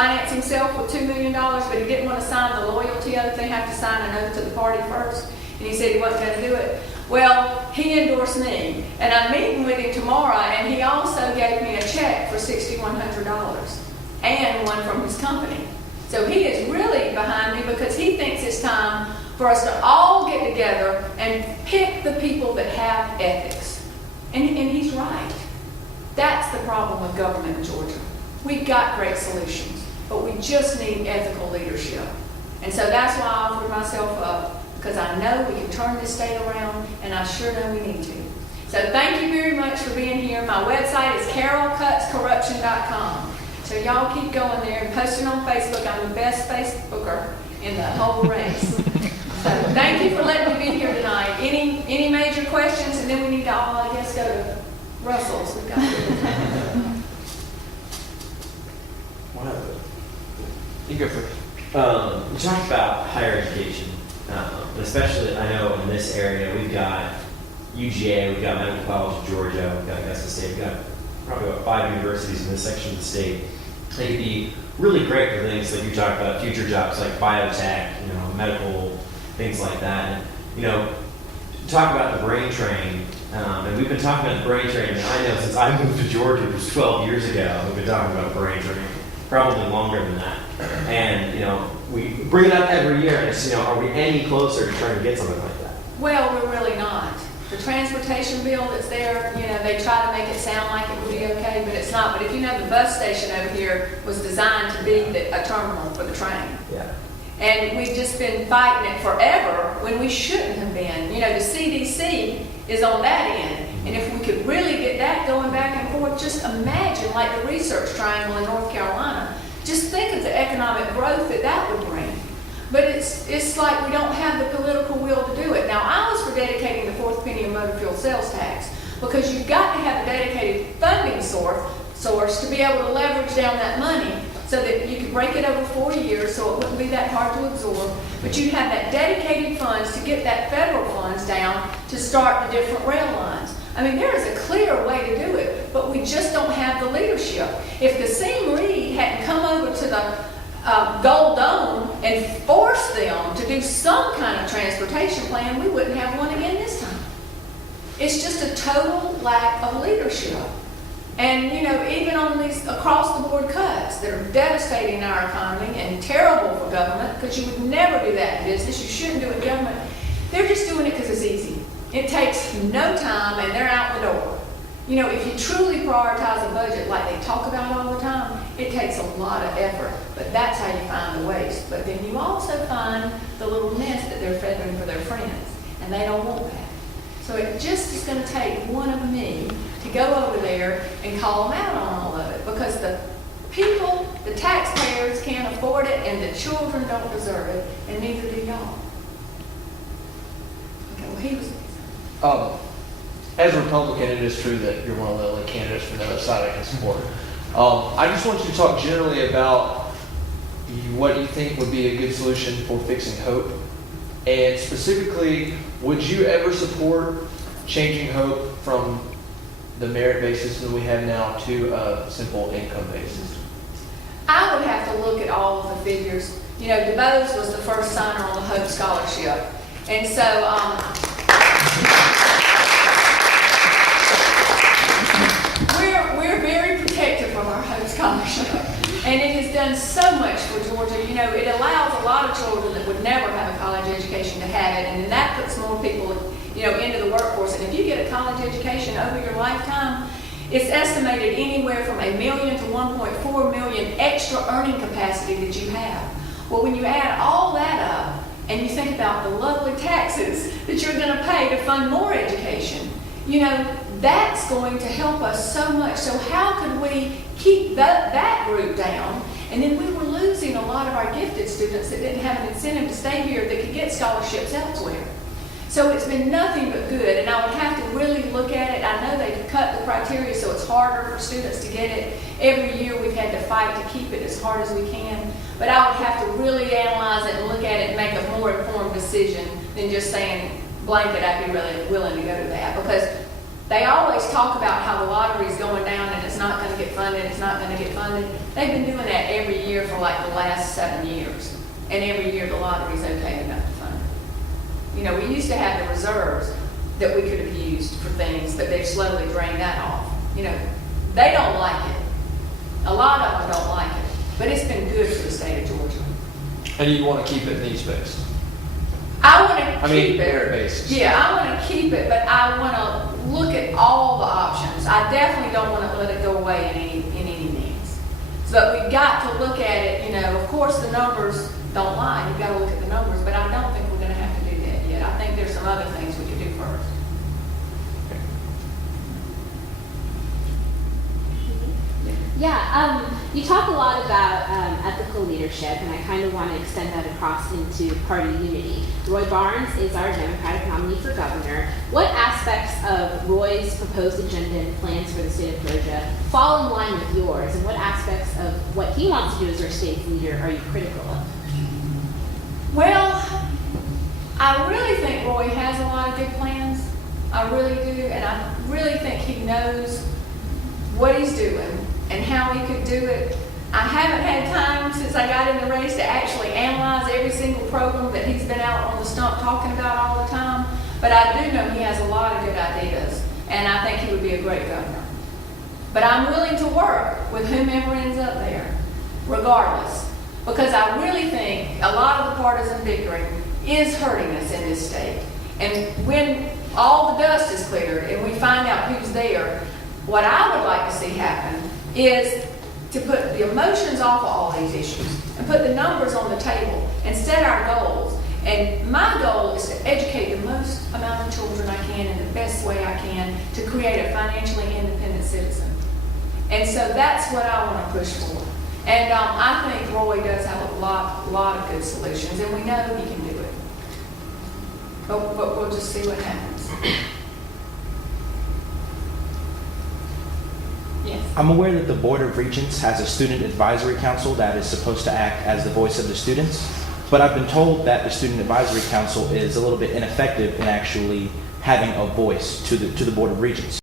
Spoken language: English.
finance himself with $2 million, but he didn't want to sign the loyalty oath. They have to sign an oath to the party first, and he said he wasn't going to do it. Well, he endorsed me, and I'm meeting with him tomorrow, and he also gave me a check for $6,100 and one from his company. So he is really behind me because he thinks it's time for us to all get together and pick the people that have ethics. And he's right. That's the problem with government in Georgia. We've got great solutions, but we just need ethical leadership. And so that's why I offered myself up, because I know we can turn this state around, and I sure know we need to. So thank you very much for being here. My website is carolcutscorruption.com. So y'all keep going there and posting on Facebook. I'm the best Facebooker in the whole race. So thank you for letting me be here tonight. Any major questions? And then we need to all, I guess, go to Russell's. We've got to You go first. We talked about higher education, especially I know in this area we've got UGA, we've got Medical College of Georgia, we've got Augusta State, we've got probably about 5 universities in this section of the state. They could be really great for things like you talked about, future jobs like biotech, medical, things like that. And, talk about the brain train, and we've been talking about the brain train, and I know since I moved to Georgia, it was 12 years ago, we've been talking about brain train, probably longer than that. And, we bring it up every year, and it's, are we any closer to trying to get something like that? Well, we're really not. The transportation bill that's there, they try to make it sound like it would be okay, but it's not. But if you know, the bus station over here was designed to be a terminal for the train. Yeah. And we've just been fighting it forever when we shouldn't have been. The CDC is on that end. And if we could really get that going back and forth, just imagine like the research triangle in North Carolina. Just think of the economic growth that would bring. But it's like we don't have the political will to do it. Now, I was for dedicating the fourth penny of motor fuel sales tax because you've got to have a dedicated funding source to be able to leverage down that money so that you could break it over 4 years so it wouldn't be that hard to absorb. But you'd have that dedicated funds to get that federal funds down to start the different rail lines. I mean, there is a clear way to do it, but we just don't have the leadership. If Kasim Reed hadn't come over to the Gold Dome and forced them to do some kind of transportation plan, we wouldn't have one again this time. It's just a total lack of leadership. And, even on these across-the-board cuts that are devastating our economy and terrible for government, because you would never do that in business, you shouldn't do it in government, they're just doing it because it's easy. It takes no time, and they're out the door. If you truly prioritize a budget like they talk about all the time, it takes a lot of effort, but that's how you find the waste. But then you also find the little nest that they're feathering for their friends, and they don't want that. So it just is going to take one of me to go over there and call them out on all of it, because the people, the taxpayers can't afford it, and the children don't deserve it, and neither do y'all. Okay, well, he was... As a Republican, it is true that you're one of the only candidates from the other side I can support. I just want you to talk generally about what you think would be a good solution for fixing hope. And specifically, would you ever support changing hope from the merit basis that we have now to a simple income basis? I would have to look at all of the figures. DuBose was the first signer on the Hope Scholarship. And so, we're very protective of our Hope Scholarship, and it has done so much for Georgia. It allows a lot of children that would never have a college education to have it, and then that puts more people, into the workforce. And if you get a college education over your lifetime, it's estimated anywhere from 1 million to 1.4 million extra earning capacity that you have. Well, when you add all that up, and you think about the lovely taxes that you're going to pay to fund more education, that's going to help us so much. So how could we keep that group down? And then we were losing a lot of our gifted students that didn't have an incentive to stay here that could get scholarships elsewhere. So it's been nothing but good, and I would have to really look at it. I know they've cut the criteria so it's harder for students to get it. Every year we've had to fight to keep it as hard as we can. But I would have to really analyze it and look at it and make a more informed decision than just saying blanket I'd be really willing to go to that. Because They always talk about how the lottery's going down and it's not gonna get funded, it's not gonna get funded. They've been doing that every year for like the last 7 years. And every year the lottery's okay enough to fund it. You know, we used to have the reserves that we could have used for things, but they've slowly drained that off. You know, they don't like it. A lot of them don't like it, but it's been good for the state of Georgia. And you want to keep it needs-based? I want to keep it. Merit-based. Yeah, I want to keep it, but I want to look at all the options. I definitely don't want to let it go away in any means. But we've got to look at it, you know, of course the numbers don't lie. You've got to look at the numbers, but I don't think we're going to have to do that yet. I think there's some other things we could do first. Yeah, you talk a lot about ethical leadership, and I kind of want to extend that across into party unity. Roy Barnes is our Democratic nominee for governor. What aspects of Roy's proposed agenda and plans for the state of Georgia fall in line with yours, and what aspects of what he wants to do as our state leader are you critical of? Well, I really think Roy has a lot of good plans. I really do, and I really think he knows what he's doing and how he could do it. I haven't had time since I got in the race to actually analyze every single program that he's been out on the stump talking about all the time, but I do know he has a lot of good ideas, and I think he would be a great governor. But I'm willing to work with whomever ends up there, regardless, because I really think a lot of the partisan bickering is hurting us in this state. And when all the dust is cleared and we find out who's there, what I would like to see happen is to put the emotions off of all these issues and put the numbers on the table and set our goals. And my goal is to educate the most amount of children I can in the best way I can to create a financially independent citizen. And so that's what I want to push for. And I think Roy does have a lot of good solutions, and we know he can do it. But we'll just see what happens. Yes. I'm aware that the Board of Regents has a student advisory council that is supposed to act as the voice of the students, but I've been told that the student advisory council is a little bit ineffective in actually having a voice to the Board of Regents.